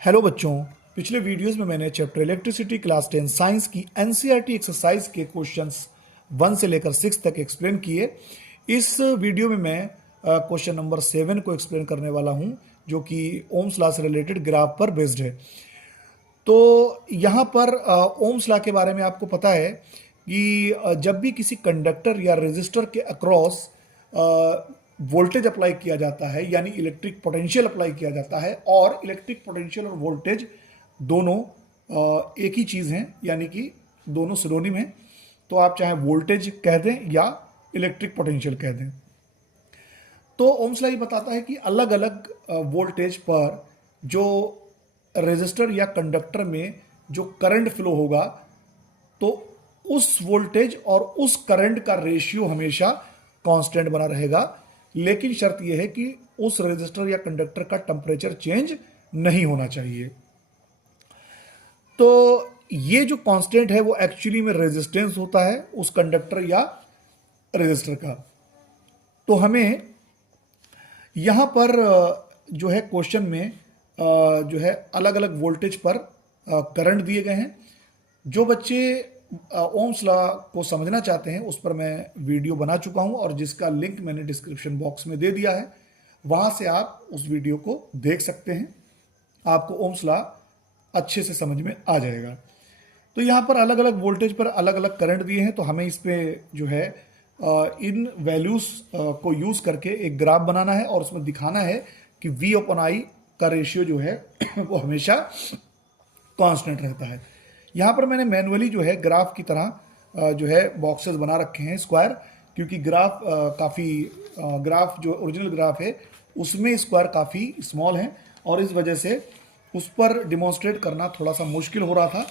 Hello बच्चों। पिछले videos में मैंने चैप्टर इलेक्ट्रिसिटी क्लास 10 साइंस की एनसीईआरटी एक्सरसाइज के क्वेश्चंस 1 से लेकर 6 तक एक्सप्लेन किए। इस वीडियो में मैं क्वेश्चन नंबर 7 को एक्सप्लेन करने वाला हूं, जो कि ओम्स लॉ से रिलेटेड ग्राफ पर बेस्ड है। तो यहाँ पर ओम्स लॉ के बारे में आपको पता है कि जब भी किसी कंडक्टर या रेजिस्टर के अक्रॉस वोल्टेज अप्लाई किया जाता है, यानी इलेक्ट्रिक पोटेंशियल अप्लाई किया जाता है, और इलेक्ट्रिक पोटेंशियल और वोल्टेज दोनों एक ही चीज़ हैं, यानी कि दोनों सिनोनिम हैं। तो आप चाहे वोल्टेज कह दें या इलेक्ट्रिक पोटेंशियल कह दें। तो ओम्स लॉ ये बताता है कि अलग अलग वोल्टेज पर जो रेजिस्टर या कंडक्टर में जो करंट फ्लो होगा, तो उस वोल्टेज और उस करंट का रेशियो हमेशा कांस्टेंट बना रहेगा। लेकिन शर्त यह है कि उस रेजिस्टर या कंडक्टर का टेम्परेचर चेंज नहीं होना चाहिए। तो ये जो कांस्टेंट है वो एक्चुअली में रेजिस्टेंस होता है उस कंडक्टर या रेजिस्टर का। तो हमें यहां पर जो है क्वेश्चन में जो है अलग अलग वोल्टेज पर करंट दिए गए हैं। जो बच्चे ओम्स लॉ को समझना चाहते हैं उस पर मैं वीडियो बना चुका हूं, और जिसका लिंक मैंने डिस्क्रिप्शन बॉक्स में दे दिया है। वहां से आप उस वीडियो को देख सकते हैं, आपको ओम्स लॉ अच्छे से समझ में आ जाएगा। तो यहाँ पर अलग अलग वोल्टेज पर अलग अलग करंट दिए हैं, तो हमें इस पे जो है इन वैल्यूज को यूज करके एक ग्राफ बनाना है, और उसमें दिखाना है कि V अपॉन I का रेशियो जो है वो हमेशा कांस्टेंट रहता है। यहाँ पर मैंने मैनुअली जो है ग्राफ की तरह जो है बॉक्सेस बना रखे हैं स्क्वायर, क्योंकि ग्राफ ग्राफ जो ओरिजिनल ग्राफ है उसमें स्क्वायर काफ़ी स्मॉल है, और इस वजह से उस पर डिमॉन्स्ट्रेट करना थोड़ा सा मुश्किल हो रहा था।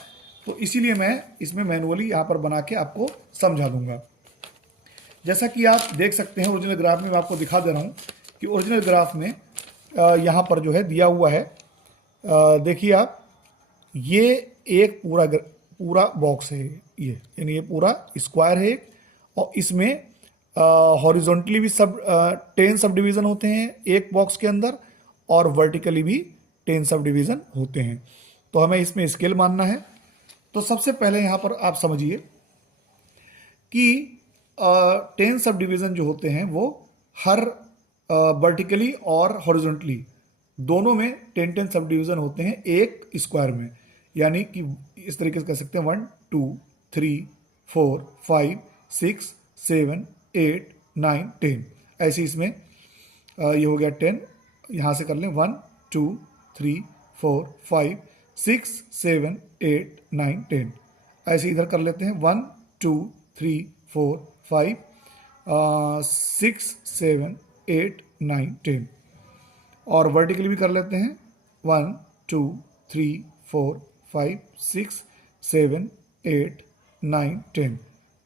तो इसीलिए मैं इसमें मैनुअली यहाँ पर बना के आपको समझा दूंगा। जैसा कि आप देख सकते हैं ओरिजिनल ग्राफ में, मैं आपको दिखा दे रहा हूँ कि ओरिजिनल ग्राफ में यहाँ पर जो है दिया हुआ है। देखिए आप, ये एक पूरा बॉक्स है, ये यानी ये पूरा स्क्वायर है एक, और इसमें हॉरिजॉन्टली भी 10 सब डिवीज़न होते हैं एक बॉक्स के अंदर, और वर्टिकली भी 10 सब डिवीज़न होते हैं। तो हमें इसमें स्केल मानना है। तो सबसे पहले यहाँ पर आप समझिए कि 10 सब डिवीज़न जो होते हैं वो हर वर्टिकली और हॉरिजॉन्टली दोनों में 10 सब डिवीज़न होते हैं एक स्क्वायर में। यानी कि इस तरीके से कह सकते हैं 1 2 3 4 5 6 7 8 9 10। ऐसे इसमें ये हो गया 10, यहाँ से कर लें 1 2 3 4 5 6 7 8 9 10। ऐसे इधर कर लेते हैं 1 2 3 4 5 6 7 8 9 10, और वर्टिकली भी कर लेते हैं 1 2 3 4 5 6 7 8 9 10,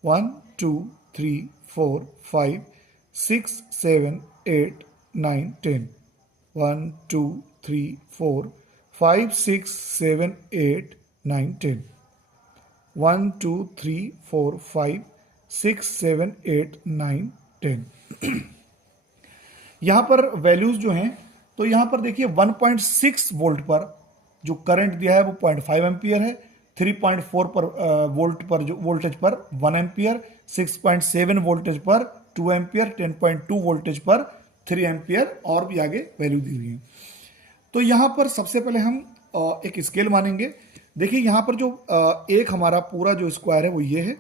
1 2 3 4 5 6 7 8 9 10, 1 2 3 4 5 6 7 8 9 10, 1 2 3 4 5 6 7 8 9 10। यहाँ पर वैल्यूज जो हैं, तो यहाँ पर देखिए 1.6 वोल्ट पर जो करंट दिया है वो 0.5 एम्पियर है, 3.4 पर वोल्ट पर जो वोल्टेज पर 1 एम्पियर, 6.7 वोल्टेज पर 2 एम्पियर, 10.2 वोल्टेज पर 3 एम्पियर, और भी आगे वैल्यू दी हुई है। तो यहाँ पर सबसे पहले हम एक स्केल मानेंगे। देखिए यहाँ पर जो एक हमारा पूरा जो स्क्वायर है वो ये है।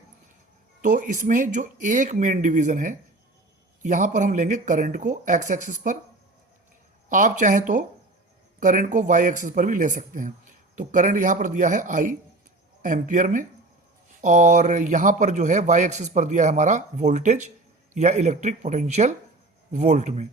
तो इसमें जो एक मेन डिवीजन है, यहाँ पर हम लेंगे करंट को एक्स एक्सिस पर। आप चाहें तो करंट को वाई एक्सिस पर भी ले सकते हैं। तो करंट यहाँ पर दिया है I एम्पियर में, और यहाँ पर जो है वाई एक्सिस पर दिया है हमारा वोल्टेज या इलेक्ट्रिक पोटेंशियल वोल्ट में।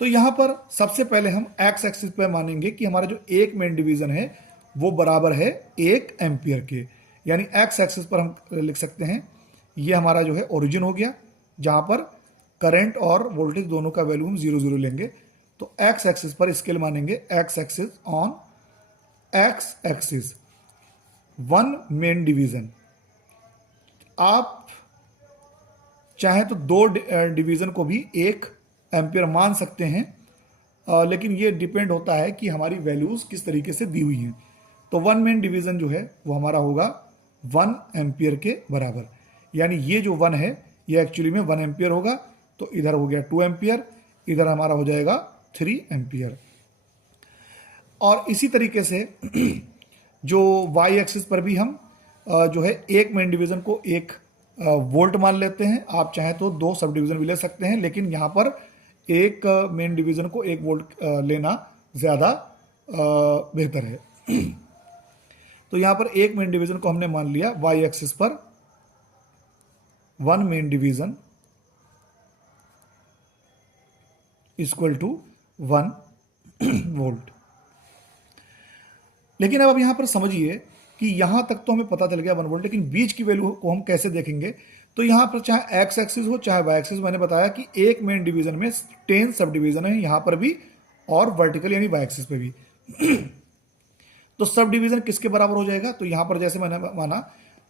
तो यहाँ पर सबसे पहले हम एक्स एक्सिस पर मानेंगे कि हमारा जो एक मेन डिवीजन है वो बराबर है 1 एम्पियर के। यानी एक्स एक्सिस पर हम लिख सकते हैं, ये हमारा जो है ओरिजिन हो गया, जहाँ पर करंट और वोल्टेज दोनों का वैल्यू हम 0 0 लेंगे। तो एक्स एक्सिस पर स्केल मानेंगे, x axis on x axis 1 main division. आप चाहें तो 2 डिवीजन को भी 1 एम्पियर मान सकते हैं, लेकिन ये डिपेंड होता है कि हमारी वैल्यूज किस तरीके से दी हुई हैं। तो वन मेन डिवीजन जो है वो हमारा होगा 1 एम्पियर के बराबर, यानी ये जो 1 है ये एक्चुअली में 1 एम्पियर होगा। तो इधर हो गया 2 एम्पियर, इधर हमारा हो जाएगा 3 एम्पियर। और इसी तरीके से जो वाई एक्सिस पर भी हम जो है एक मेन डिवीजन को 1 वोल्ट मान लेते हैं। आप चाहें तो 2 सब डिवीजन भी ले सकते हैं, लेकिन यहाँ पर एक मेन डिवीजन को 1 वोल्ट लेना ज़्यादा बेहतर है। तो यहाँ पर एक मेन डिवीजन को हमने मान लिया वाई एक्सिस पर 1 main division equal to 1 volt. लेकिन अब यहां पर समझिए कि यहां तक तो हमें पता चल गया 1 वोल्ट, लेकिन बीच की वैल्यू को हम कैसे देखेंगे। तो यहां पर चाहे एक्स एक्सिस हो चाहे वाई एक्सिस, मैंने बताया कि एक मेन डिवीजन में 10 सब डिवीजन है यहां पर भी और वर्टिकल यानी वाई एक्सिस पे भी। तो सब डिवीजन किसके बराबर हो जाएगा, तो यहां पर जैसे मैंने माना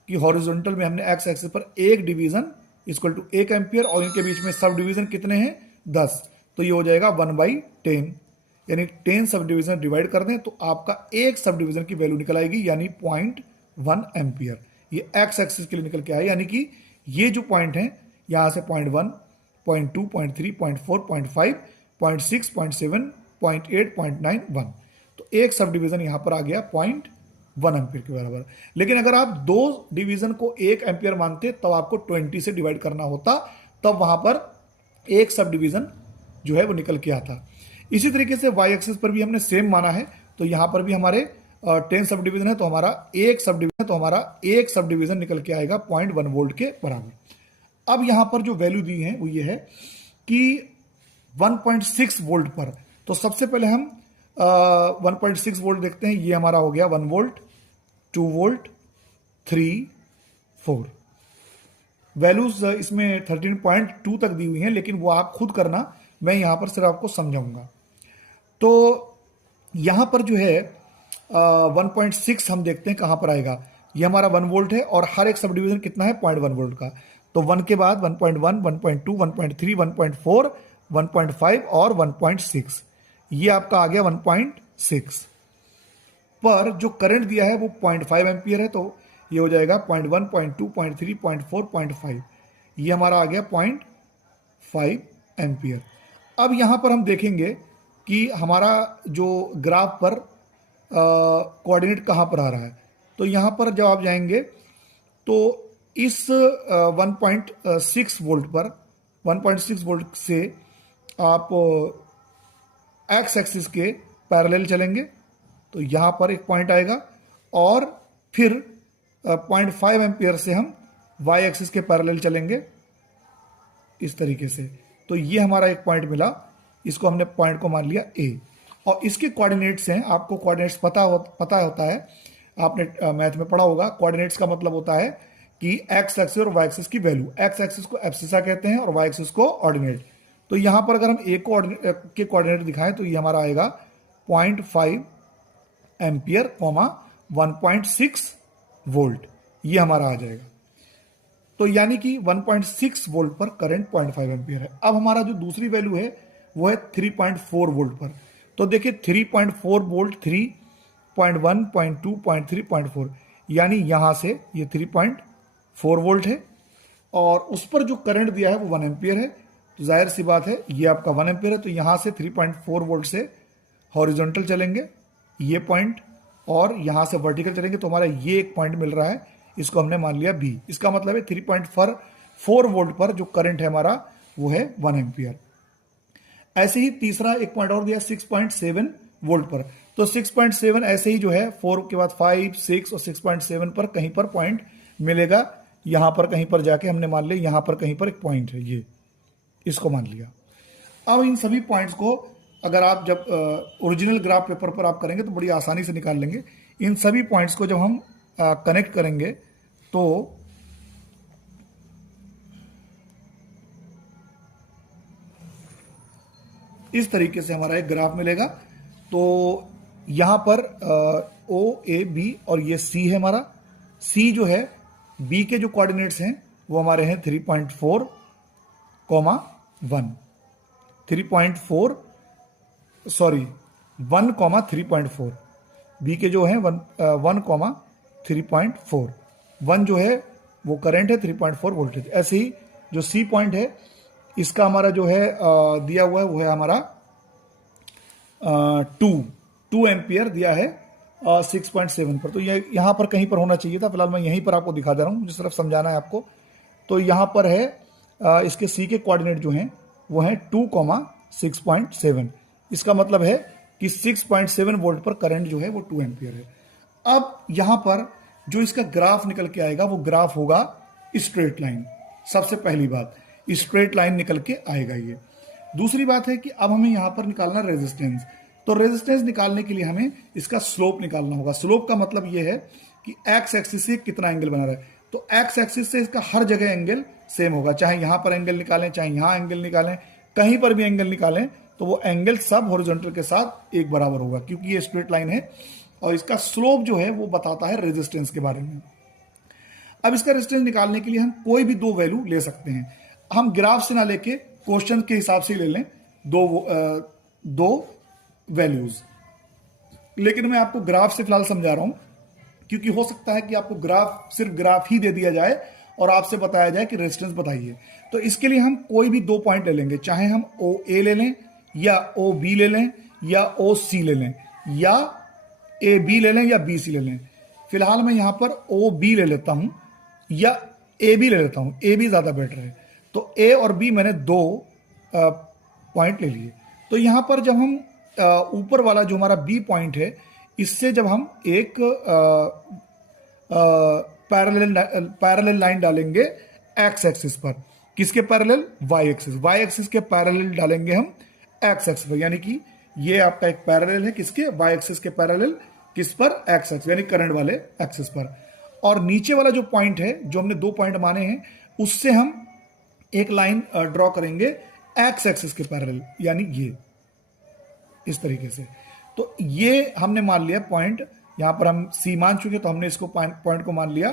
कि हॉरिजॉन्टल में हमने एक्स एक्सिस पर एक डिवीजन इक्वल टू 1 एम्पियर और इनके बीच में सब डिवीजन कितने हैं 10, तो ये हो जाएगा 1/10, यानी 10 सब डिवीजन डिवाइड कर दें तो आपका एक सब डिवीजन की वैल्यू निकल आएगी यानी 0.1 एम्पियर। ये एक्स एक्सिस के लिए निकल के आया, यानी कि ये जो पॉइंट है यहां से 0.1, 0.2, 0.3, 0.4, 0.5, 0.6, 0.7, 0.8, 0.9, 1, तो एक सब डिवीजन यहां पर आ गया 0.1 एम्पियर के बराबर। लेकिन अगर आप 2 डिवीजन को 1 एम्पियर मानते तब आपको 20 से डिवाइड करना होता, तब वहां पर एक सब डिवीजन जो है वो निकल के आता। इसी तरीके से वाई एक्सिस पर भी हमने सेम माना है, तो यहां पर भी हमारे 10 सब डिवीजन है तो हमारा एक सब डिवीजन निकल के आएगा 0.1 वोल्ट के बराबर। अब यहां पर जो वैल्यू दी है वो ये है कि 1.6 वोल्ट पर, तो सबसे पहले हम 1.6 वोल्ट देखते हैं। ये हमारा हो गया 1 वोल्ट, 2 वोल्ट, 3, 4। वैल्यूज इसमें 13.2 तक दी हुई हैं, लेकिन वो आप खुद करना, मैं यहां पर सिर्फ आपको समझाऊंगा। तो यहां पर जो है 1.6 हम देखते हैं कहां पर आएगा। ये हमारा 1 वोल्ट है और हर एक सब डिवीजन कितना है 0.1 वोल्ट का, तो 1 के बाद 1.1, 1.2, 1.3, 1.4, 1.5 और 1.6, ये आपका आ गया 1.6 पर जो करंट दिया है वो 0.5 एम्पियर है, तो ये हो जाएगा 0.1, 0.2, 0.3, 0.4, 0.5, ये हमारा आ गया 0.5 एम्पियर। अब यहां पर हम देखेंगे कि हमारा जो ग्राफ पर कोऑर्डिनेट कहां पर आ रहा है, तो यहां पर जब आप जाएंगे तो इस 1.6 वोल्ट पर 1.6 वोल्ट से आप एक्स एक्सिस के पैरेलल चलेंगे तो यहां पर एक पॉइंट आएगा, और फिर 0.5 एम्पियर से हम वाई एक्सिस के पैरेलल चलेंगे इस तरीके से, तो ये हमारा एक पॉइंट मिला, इसको हमने पॉइंट को मान लिया ए। और इसके कोऑर्डिनेट्स हैं, आपको कोऑर्डिनेट्स पता होता है, आपने मैथ में पढ़ा होगा। कोऑर्डिनेट्स का मतलब होता है कि एक्स एक्सिस और वाई एक्सिस की वैल्यू, एक्स एक्सिस को एब्सिसा कहते हैं और वाई एक्सिस को ऑर्डिनेट। तो यहां पर अगर हम ए के कोऑर्डिनेट दिखाएं तो ये हमारा आएगा 0.5 एम्पियर, 1.6 वोल्ट, ये हमारा आ जाएगा। तो यानी कि 1.6 वोल्ट पर करंट 0.5 एम्पियर है। अब हमारा जो दूसरी वैल्यू है वो है 3.4 वोल्ट पर, तो देखिए 3.4 वोल्ट, 3.1, 0.2, 0.3, 0.4, यानी यहां से ये 3.4 वोल्ट है और उस पर जो करंट दिया है वो 1 एम्पियर है, तो जाहिर सी बात है ये आपका 1 एम्पियर है। तो यहां से 3.4 वोल्ट से हॉरिजॉन्टल चलेंगे ये पॉइंट, और यहां से वर्टिकल चलेंगे तो हमारा ये एक पॉइंट मिल रहा है, इसको हमने मान लिया बी। इसका मतलब है 3.4 वोल्ट पर जो करंट है हमारा वो है 1 एम्पियर। ऐसे ही तीसरा एक पॉइंट और दिया 6.7 वोल्ट पर, तो 6.7 ऐसे ही जो है 4 के बाद 5, 6 और 6.7 पर कहीं पर पॉइंट मिलेगा। यहां पर कहीं पर जाके हमने मान लिया यहां पर कहीं पर एक पॉइंट है, ये इसको मान लिया। अब इन सभी पॉइंट्स को अगर आप जब ओरिजिनल ग्राफ पेपर पर आप करेंगे तो बड़ी आसानी से निकाल लेंगे। इन सभी पॉइंट्स को जब हम कनेक्ट करेंगे तो इस तरीके से हमारा एक ग्राफ मिलेगा। तो यहां पर ओ ए बी और ये सी है हमारा। सी जो है बी के जो कोऑर्डिनेट्स हैं वो हमारे हैं 3.4, 1, 3.4, सॉरी 1,3.4, बी के जो है 1,3.4, 1 जो है वो करंट है, 3.4 वोल्टेज। ऐसे ही जो सी पॉइंट है इसका हमारा जो है दिया हुआ है वो है हमारा 2 एम्पियर दिया है 6.7 पर। तो ये यहाँ पर कहीं पर होना चाहिए था, फिलहाल मैं यहीं पर आपको दिखा दे रहा हूँ जिस तरफ समझाना है आपको। तो यहाँ पर है इसके सी के कोऑर्डिनेट जो हैं वो हैं 2,6.7। इसका मतलब है कि 6.7 वोल्ट पर करंट जो है वो 2 एम्पियर है। अब यहाँ पर जो इसका ग्राफ निकल के आएगा वो ग्राफ होगा स्ट्रेट लाइन। सबसे पहली बात, स्ट्रेट लाइन निकल के आएगा ये। दूसरी बात है कि अब हमें यहाँ पर निकालना रेजिस्टेंस। तो रेजिस्टेंस निकालने के लिए हमें इसका स्लोप निकालना होगा। स्लोप का मतलब ये है कि एक्स एक्सिस से कितना एंगल बना रहा है। तो एक्स एक्सिस से इसका हर जगह एंगल सेम होगा, चाहे यहां पर एंगल निकालें, चाहे यहां एंगल निकालें, कहीं पर भी एंगल निकालें तो वो एंगल सब हॉरिजॉन्टल के साथ एक बराबर होगा, क्योंकि ये स्ट्रेट लाइन है। और इसका स्लोप जो है वो बताता है रेजिस्टेंस के बारे में। अब इसका रेजिस्टेंस निकालने के लिए हम कोई भी दो वैल्यू ले सकते हैं। हम ग्राफ से ना लेके क्वेश्चन के हिसाब से ले लें दो वैल्यूज, लेकिन मैं आपको ग्राफ से फिलहाल समझा रहा हूं, क्योंकि हो सकता है कि आपको सिर्फ ग्राफ ही दे दिया जाए और आपसे बताया जाए कि रेजिस्टेंस बताइए। तो इसके लिए हम कोई भी दो पॉइंट ले लेंगे, चाहे हम ओ ए ले लें या ओ बी ले लें या ओ सी ले लें या ए बी ले लें या बी सी ले लें। फिलहाल मैं यहां पर ओ बी ले लेता हूं या ए बी ले लेता हूं, ए बी ज्यादा बेटर है। तो ए और बी मैंने दो पॉइंट ले लिए। तो यहां पर जब हम ऊपर वाला जो हमारा बी पॉइंट है, इससे जब हम एक पैरेलल लाइन डालेंगे एक्स एक्सिस पर, किसके parallel? Y axis. Y axis के पैरेलल डालेंगे हम एक्स एक्सिस पर, यानी कि ये आपका एक पैरेलल है किसके? वाई एक्सिस के पैरेलल, किस पर? एक्स एक्सिस, यानी करंट वाले एक्सिस पर। और नीचे वाला जो पॉइंट है, जो हमने दो पॉइंट माने हैं, उससे हम एक लाइन ड्रॉ करेंगे एक्स एक्सिस के पैरेलल, यानी ये इस तरीके से। तो ये हमने मान लिया पॉइंट, यहां पर हम सी मान चुके, तो हमने इसको पॉइंट को मान लिया।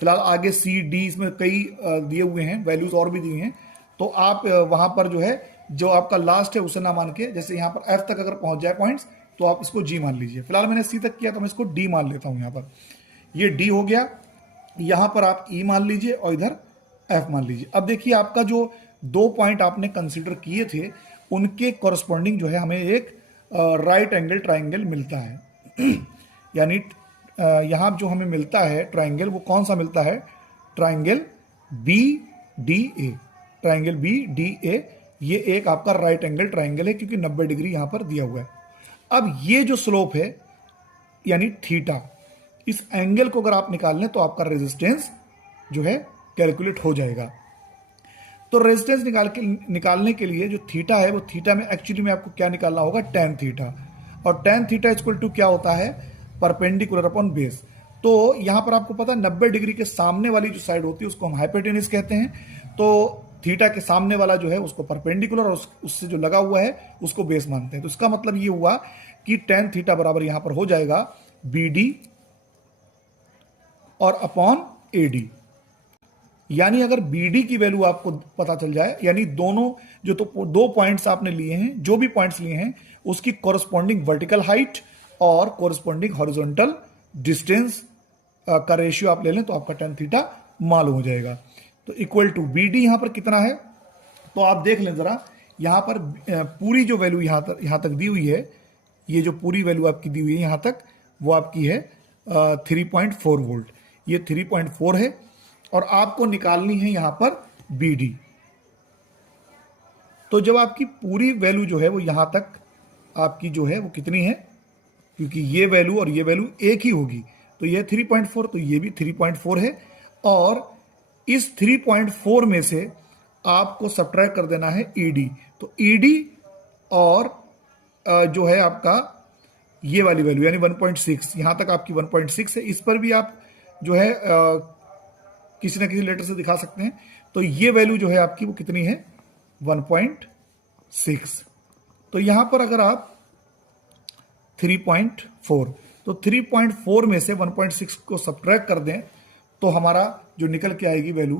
फिलहाल आगे सी डी इसमें कई दिए हुए हैं, वैल्यूज और भी दी हैं, तो आप वहां पर जो है जो आपका लास्ट है उसे ना मान के, जैसे यहां पर एफ तक अगर पहुंच जाए पॉइंट्स तो आप इसको जी मान लीजिए। फिलहाल मैंने सी तक किया तो मैं इसको डी मान लेता हूं। यहां पर ये डी हो गया, यहां पर आप ई मान लीजिए और इधर एफ मान लीजिए। अब देखिए आपका जो दो पॉइंट आपने कंसिडर किए थे उनके कॉरस्पॉन्डिंग जो है हमें एक राइट एंगल ट्राइंगल मिलता है। यानी यहां जो हमें मिलता है ट्राइंगल, वो कौन सा मिलता है? Triangle B D A. Triangle B D A ये एक आपका राइट एंगल ट्राइंगल है, क्योंकि 90 डिग्री यहां पर दिया हुआ है। अब ये जो स्लोप है यानी थीटा, इस एंगल को अगर आप निकाल लें तो आपका रेजिस्टेंस जो है कैलकुलेट हो जाएगा। तो रेजिस्टेंस निकालने के लिए जो थीटा है, वो थीटा में एक्चुअली में आपको क्या निकालना होगा? Tan theta. और टेन थीटा इक्वल टू क्या होता है? Perpendicular upon base. तो यहां पर आपको पता है 90 डिग्री के सामने वाली जो साइड होती है उसको हम हाइपोटेन्यूज कहते हैं। तो थीटा के सामने वाला जो है उसको परपेंडिकुलर, और उससे जो लगा हुआ है उसको बेस मानते हैं। तो इसका मतलब ये हुआ कि टेन थीटा बराबर यहां पर हो जाएगा बी डी और अपॉन ए डी। यानी अगर BD की वैल्यू आपको पता चल जाए, यानी दोनों जो तो दो पॉइंट्स आपने लिए हैं, जो भी पॉइंट्स लिए हैं उसकी कॉरस्पॉन्डिंग वर्टिकल हाइट और कॉरस्पॉन्डिंग हॉरिजॉन्टल डिस्टेंस का रेशियो आप ले लें तो आपका टेन थीटा मालूम हो जाएगा। तो इक्वल टू BD यहां पर कितना है? तो आप देख लें जरा, यहां पर पूरी जो वैल्यू यहां तक दी हुई है, ये जो पूरी वैल्यू आपकी दी हुई है यहां तक, वो आपकी है 3.4 वोल्ट। ये 3.4 है और आपको निकालनी है यहां पर BD। तो जब आपकी पूरी वैल्यू जो है वो यहां तक आपकी जो है वो कितनी है, क्योंकि ये वैल्यू और ये वैल्यू एक ही होगी, तो ये 3.4, तो ये भी 3.4 है। और इस 3.4 में से आपको सब्ट्रैक्ट कर देना है ED। तो ED और जो है आपका ये वाली वैल्यू यानी 1.6, यहां तक आपकी 1.6 है। इस पर भी आप जो है किसी ना किसी लेटर से दिखा सकते हैं। तो ये वैल्यू जो है आपकी वो कितनी है? 1.6। तो यहां पर अगर आप 3.4, तो 3.4 में से 1.6 को सब्ट्रैक्ट कर दें तो हमारा जो निकल के आएगी वैल्यू,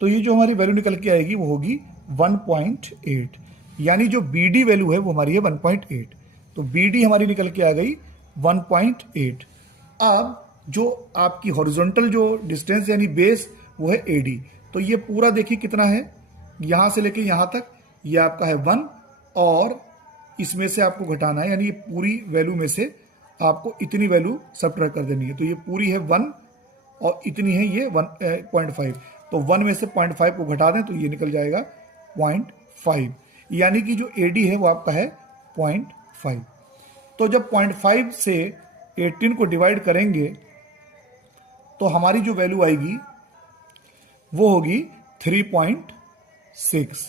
तो ये जो हमारी वैल्यू निकल के आएगी वो होगी 1.8। यानी जो BD वैल्यू है वो हमारी है 1.8, तो BD हमारी निकल के आ गई 1.8। अब जो आपकी हॉरिजॉन्टल जो डिस्टेंस यानी बेस वो है AD, तो ये पूरा देखिए कितना है, यहां से लेके यहां तक ये आपका है 1, और इसमें से आपको घटाना है, यानी ये पूरी वैल्यू में से आपको इतनी वैल्यू सब्ट्रैक्ट कर देनी है। तो ये पूरी है 1 और इतनी है ये 1.5, तो 1 में से 0.5 को घटा दें तो ये निकल जाएगा 0.5, यानी कि जो AD है वो आपका है 0.5। तो जब 0.5 से 18 को डिवाइड करेंगे तो हमारी जो वैल्यू आएगी वो होगी 3.6,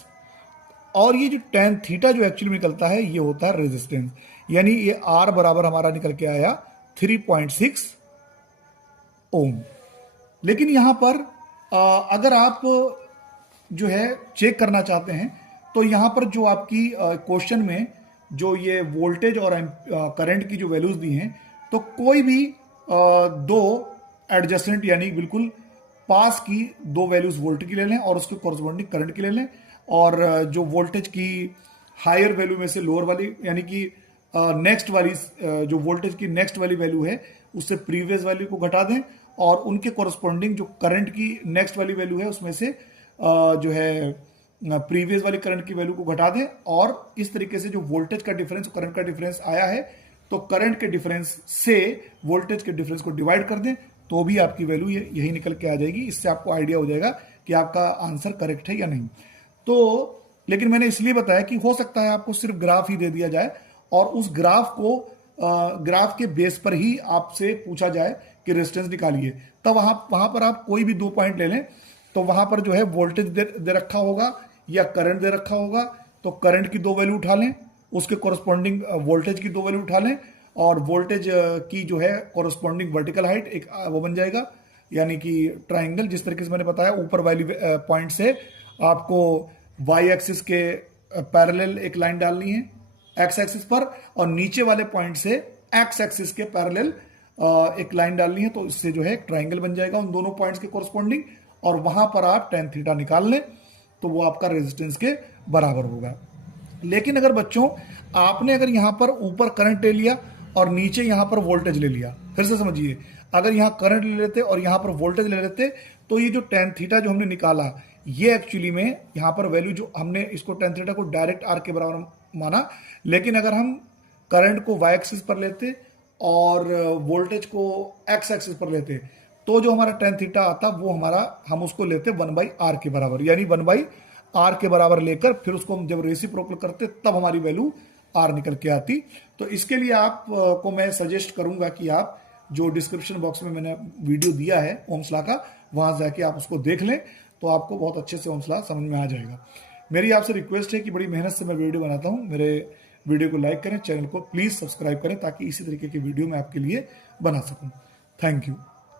और ये जो tan थीटा जो एक्चुअली निकलता है ये होता है रेजिस्टेंस, यानी ये R बराबर हमारा निकल के आया 3.6 ओम। लेकिन यहां पर अगर आप जो है चेक करना चाहते हैं तो यहां पर जो आपकी क्वेश्चन में जो ये वोल्टेज और करंट की जो वैल्यूज दी हैं, तो कोई भी दो एडजस्टेंट यानी बिल्कुल पास की दो वैल्यूज वोल्ट की ले लें और उसके कॉरस्पॉन्डिंग करंट की ले लें, और जो वोल्टेज की हायर वैल्यू में से लोअर वाली यानी कि नेक्स्ट वाली जो वोल्टेज की नेक्स्ट वाली वैल्यू है उससे प्रीवियस वैल्यू को घटा दें, और उनके कॉरस्पॉन्डिंग जो करंट की नेक्स्ट वाली वैल्यू है उसमें से जो है प्रीवियस वाली करंट की वैल्यू को घटा दें, और इस तरीके से जो वोल्टेज का डिफरेंस करंट का डिफरेंस आया है तो करंट के डिफरेंस से वोल्टेज के डिफरेंस को डिवाइड कर दें, तो भी आपकी वैल्यू यही निकल के आ जाएगी। इससे आपको आइडिया हो जाएगा कि आपका आंसर करेक्ट है या नहीं। तो लेकिन मैंने इसलिए बताया कि हो सकता है आपको सिर्फ ग्राफ ही दे दिया जाए और उस ग्राफ को ग्राफ के बेस पर ही आपसे पूछा जाए कि रेजिस्टेंस निकालिए, तब वहां पर आप कोई भी 2 पॉइंट ले लें, तो वहां पर जो है वोल्टेज दे रखा होगा या करंट दे रखा होगा, तो करंट की 2 वैल्यू उठा लें, उसके कॉरस्पॉन्डिंग वोल्टेज की 2 वैल्यू उठा लें, और वोल्टेज की जो है कॉरस्पॉन्डिंग वर्टिकल हाइट एक वो बन जाएगा, यानी कि ट्राइंगल। जिस तरीके से मैंने बताया ऊपर वाली पॉइंट से आपको वाई एक्सिस के पैरेलल एक लाइन डालनी है एक्स एक्सिस पर, और नीचे वाले पॉइंट से एक्स एक्सिस के पैरेलल एक लाइन डालनी है, तो इससे जो है एक ट्राइंगल बन जाएगा उन दोनों पॉइंट्स के कॉरस्पॉन्डिंग, और वहां पर आप tan थीटा निकाल लें तो वो आपका रेजिस्टेंस के बराबर होगा। लेकिन अगर बच्चों आपने अगर यहां पर ऊपर करंट ले लिया और नीचे यहां पर वोल्टेज ले लिया, फिर से समझिए, अगर यहां करंट ले लेते और यहां पर वोल्टेज ले लेते तो ये जो tan थीटा जो हमने निकाला ये एक्चुअली में यहां पर वैल्यू जो हमने इसको tan थीटा को डायरेक्ट R के बराबर माना, लेकिन अगर हम करंट को y एक्सिस पर लेते और वोल्टेज को x एक्सिस पर लेते तो जो हमारा tan थीटा आता वो हम उसको लेते 1/r के बराबर, यानी 1/r के बराबर लेकर फिर उसको हम जब रेसिप्रोकल करते तब हमारी वैल्यू r निकल के आती। तो इसके लिए आप को मैं सजेस्ट करूंगा कि आप जो डिस्क्रिप्शन बॉक्स में मैंने वीडियो दिया है ओम्स लॉ का, वहां जाके आप उसको देख लें तो आपको बहुत अच्छे से ओम्स लॉ समझ में आ जाएगा। मेरी आपसे रिक्वेस्ट है कि बड़ी मेहनत से मैं वीडियो बनाता हूं, मेरे वीडियो को लाइक करें, चैनल को प्लीज सब्सक्राइब करें ताकि इसी तरीके की वीडियो मैं आपके लिए बना सकूं। Thank you.